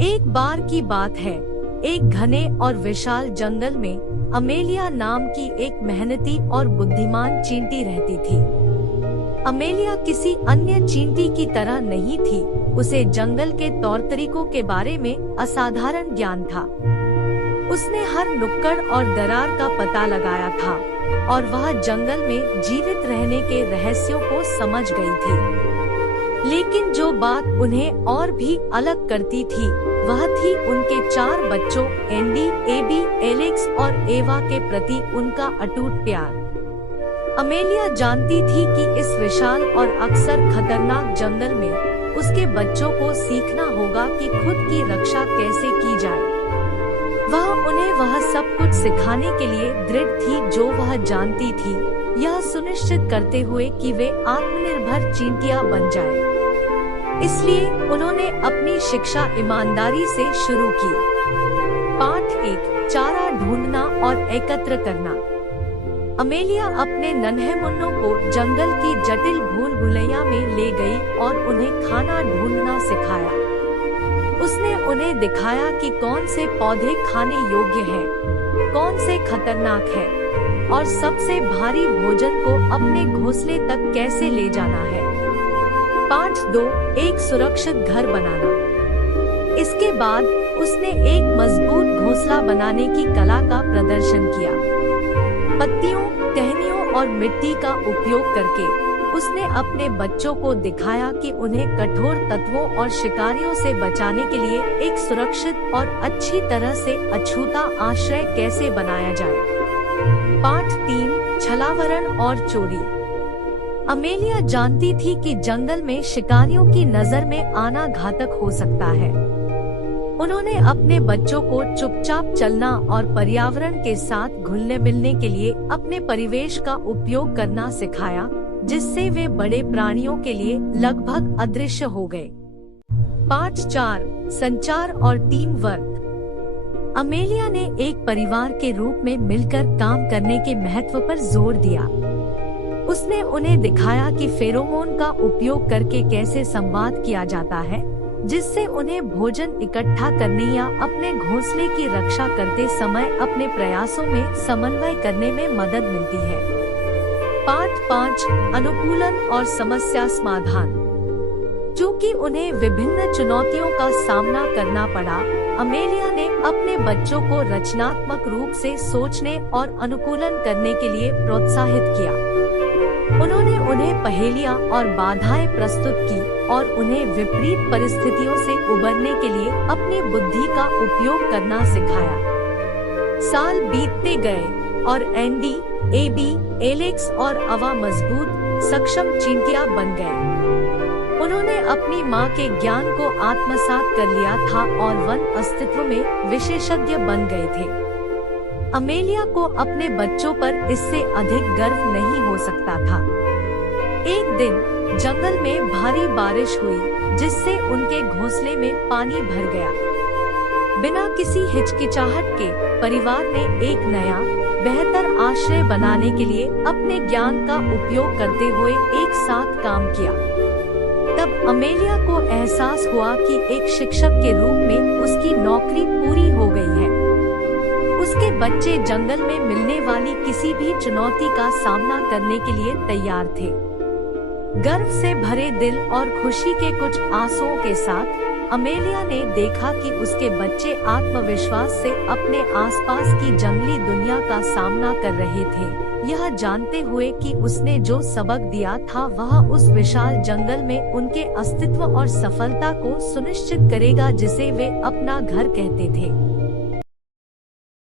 एक बार की बात है, एक घने और विशाल जंगल में अमेलिया नाम की एक मेहनती और बुद्धिमान चींटी रहती थी। अमेलिया किसी अन्य चींटी की तरह नहीं थी, उसे जंगल के तौर तरीकों के बारे में असाधारण ज्ञान था। उसने हर नुक्कड़ और दरार का पता लगाया था और वह जंगल में जीवित रहने के रहस्यों को समझ गई थी। लेकिन जो बात उन्हें और भी अलग करती थी, वह थी उनके 4 बच्चों एंडी, एबी, एलेक्स और एवा के प्रति उनका अटूट प्यार। अमेलिया जानती थी कि इस विशाल और अक्सर खतरनाक जंगल में उसके बच्चों को सीखना होगा कि खुद की रक्षा कैसे की जाए। वह उन्हें वह सब कुछ सिखाने के लिए दृढ़ थी जो वह जानती थी, यह सुनिश्चित करते हुए कि वे आत्मनिर्भर चींटियां बन जाएं। इसलिए उन्होंने अपनी शिक्षा ईमानदारी से शुरू की। पाठ 1, चारा ढूंढना और एकत्र करना। अमेलिया अपने नन्हे मुन्नों को जंगल की जटिल भूल भुलैया में ले गई और उन्हें खाना ढूंढना सिखाया। उसने उन्हें दिखाया कि कौन से पौधे खाने योग्य हैं, कौन से खतरनाक हैं और सबसे भारी भोजन को अपने घोंसले तक कैसे ले जाना है। पाठ 2, एक सुरक्षित घर बनाना। इसके बाद उसने एक मजबूत घोंसला बनाने की कला का प्रदर्शन किया। पत्तियों, टहनियों और मिट्टी का उपयोग करके उसने अपने बच्चों को दिखाया कि उन्हें कठोर तत्वों और शिकारियों से बचाने के लिए एक सुरक्षित और अच्छी तरह से अछूता आश्रय कैसे बनाया जाए। पाठ 3, छलावरण और चोरी। अमेलिया जानती थी कि जंगल में शिकारियों की नजर में आना घातक हो सकता है। उन्होंने अपने बच्चों को चुपचाप चलना और पर्यावरण के साथ घुलने मिलने के लिए अपने परिवेश का उपयोग करना सिखाया, जिससे वे बड़े प्राणियों के लिए लगभग अदृश्य हो गए। पाठ 4, संचार और टीम वर्क। अमेलिया ने एक परिवार के रूप में मिलकर काम करने के महत्व पर जोर दिया। उसने उन्हें दिखाया कि फेरोमोन का उपयोग करके कैसे संवाद किया जाता है, जिससे उन्हें भोजन इकट्ठा करने या अपने घोंसले की रक्षा करते समय अपने प्रयासों में समन्वय करने में मदद मिलती है। पाठ 5, अनुकूलन और समस्या समाधान। चूँकि उन्हें विभिन्न चुनौतियों का सामना करना पड़ा, अमेलिया ने अपने बच्चों को रचनात्मक रूप से सोचने और अनुकूलन करने के लिए प्रोत्साहित किया। उन्होंने उन्हें पहेलियां और बाधाएं प्रस्तुत की और उन्हें विपरीत परिस्थितियों से उबरने के लिए अपनी बुद्धि का उपयोग करना सिखाया। साल बीतते गए और एंडी, एबी, एलेक्स और अवा मजबूत, सक्षम चींटियां बन गए। उन्होंने अपनी मां के ज्ञान को आत्मसात कर लिया था और वन अस्तित्व में विशेषज्ञ बन गए थे। अमेलिया को अपने बच्चों पर इससे अधिक गर्व नहीं हो सकता था। एक दिन जंगल में भारी बारिश हुई, जिससे उनके घोंसले में पानी भर गया। बिना किसी हिचकिचाहट के परिवार ने एक नया, बेहतर आश्रय बनाने के लिए अपने ज्ञान का उपयोग करते हुए एक साथ काम किया। तब अमेलिया को एहसास हुआ कि एक शिक्षक के रूप में उसकी नौकरी पूरी हो गई है। उसके बच्चे जंगल में मिलने वाली किसी भी चुनौती का सामना करने के लिए तैयार थे। गर्व से भरे दिल और खुशी के कुछ आंसुओं के साथ अमेलिया ने देखा कि उसके बच्चे आत्मविश्वास से अपने आसपास की जंगली दुनिया का सामना कर रहे थे, यह जानते हुए कि उसने जो सबक दिया था वह उस विशाल जंगल में उनके अस्तित्व और सफलता को सुनिश्चित करेगा जिसे वे अपना घर कहते थे।